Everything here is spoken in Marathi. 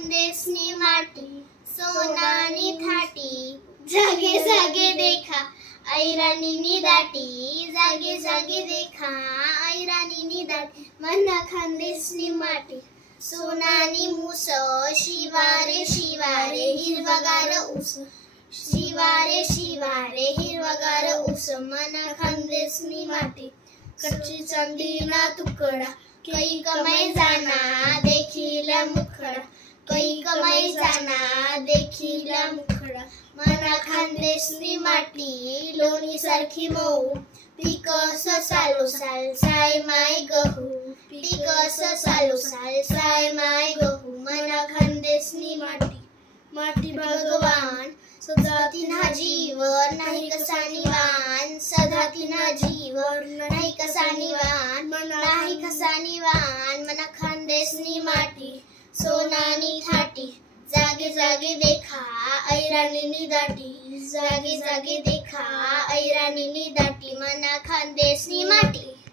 खानदेशनी माटी सोनानी थाटी जागे जागे देखा ऐराणीनी दाटी जागे जागे देखा ऐराणीनी दाटी मना खानदेशनी माटी सोनानी मूस शिवारे शिवारे हिरवागार ऊस शिवारे शिवारे हिरवागार ऊस मना खानदेशनी माटी कच्ची चांदीना तुकडा कई कमाई जाना देखील मुखडा कई कमाई जाना देखील मुखडा मना खानदेशनी माटी लोणी सारखी मऊ पिकस सालो साल साय माय गहू पिकस सालो साल साय माय गहू मना खानदेशनी माटी माटी भगवान सदा तिन्हा जीवन नाही कसा निवान सदा तिन्हा जीवन नाही कसा निवान नाही कसा निवान मना खानदेशनी माटी सोनानी थाटी जागे जागे देखा ऐराणीनी दाटी जागे जागे देखा ऐराणीनी दाटी मना खानदेशनी माटी।